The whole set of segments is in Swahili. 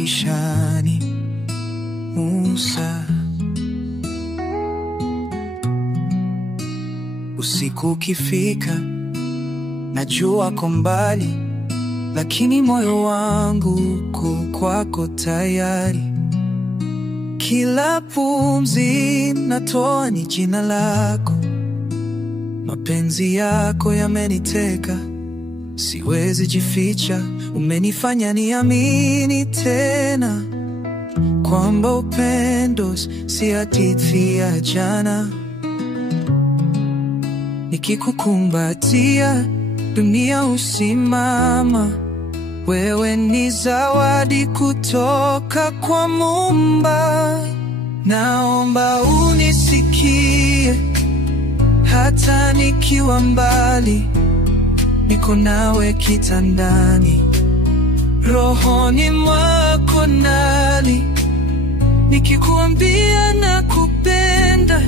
maishani. Musa. Usiku ukifika, najua ko mbali, lakini moyo wangu uko kwako tayari. Kila pumzi natoa ni jina lako. Mapenzi yako yameniteka, siwezi jificha. Umenifanya niamini tena kwamba upendo si hadithi ya jana. Nikikukumbatia dunia husimama. Wewe ni zawadi kutoka kwa Muumba. Naomba unisikie hata nikiwa mbali. Niko nawe kitandani, rohoni mwako nali. Nikikuambia nakupenda,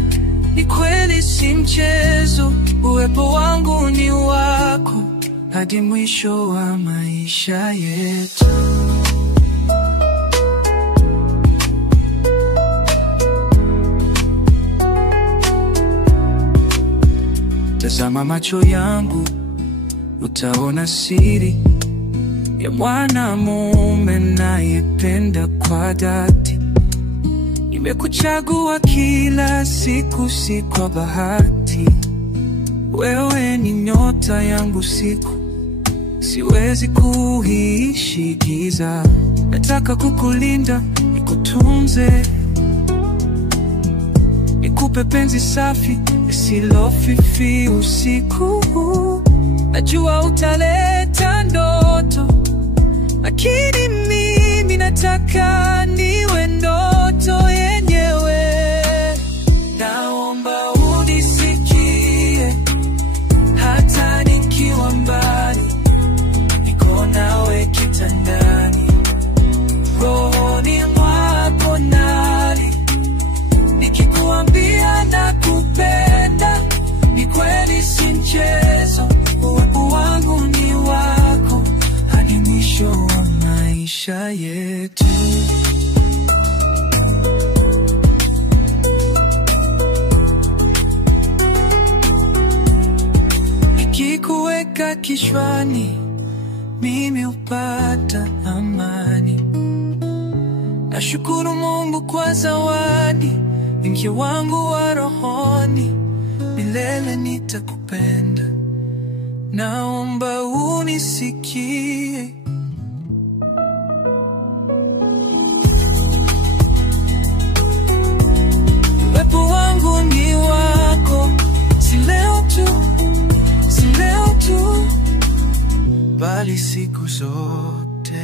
ni kweli si mchezo. Uwepo wangu ni wako hadi mwisho wa maisha yetu. Tazama macho yangu, utaona siri ya mwanamume nayependa kwa dhati. Nimekuchagua kila siku, si kwa bahati. Wewe ni nyota yangu siku, siwezi kuishi giza. Nataka kukulinda, nikutunze, nikupe penzi safi lisilofifi usiku. Najua utaleta ndoto, lakini mimi nataka niwe ndoto yenyewe. Naomba unisikie hata nikiwa mbali. Niko nawe kitandani, rohoni mwako nali. Nikikuambia nakupenda, ni kweli si mchezo. Uwepo wangu ni wako hadi mwisho wa maisha yetu. Nikikuweka kichwani, mimi hupata amani. Nashukuru Mungu kwa zawadi, mke wangu wa rohoni. Milele nitakupenda, naomba unisikie. Uwepo wangu ni wako, si leo tu, bali siku zote.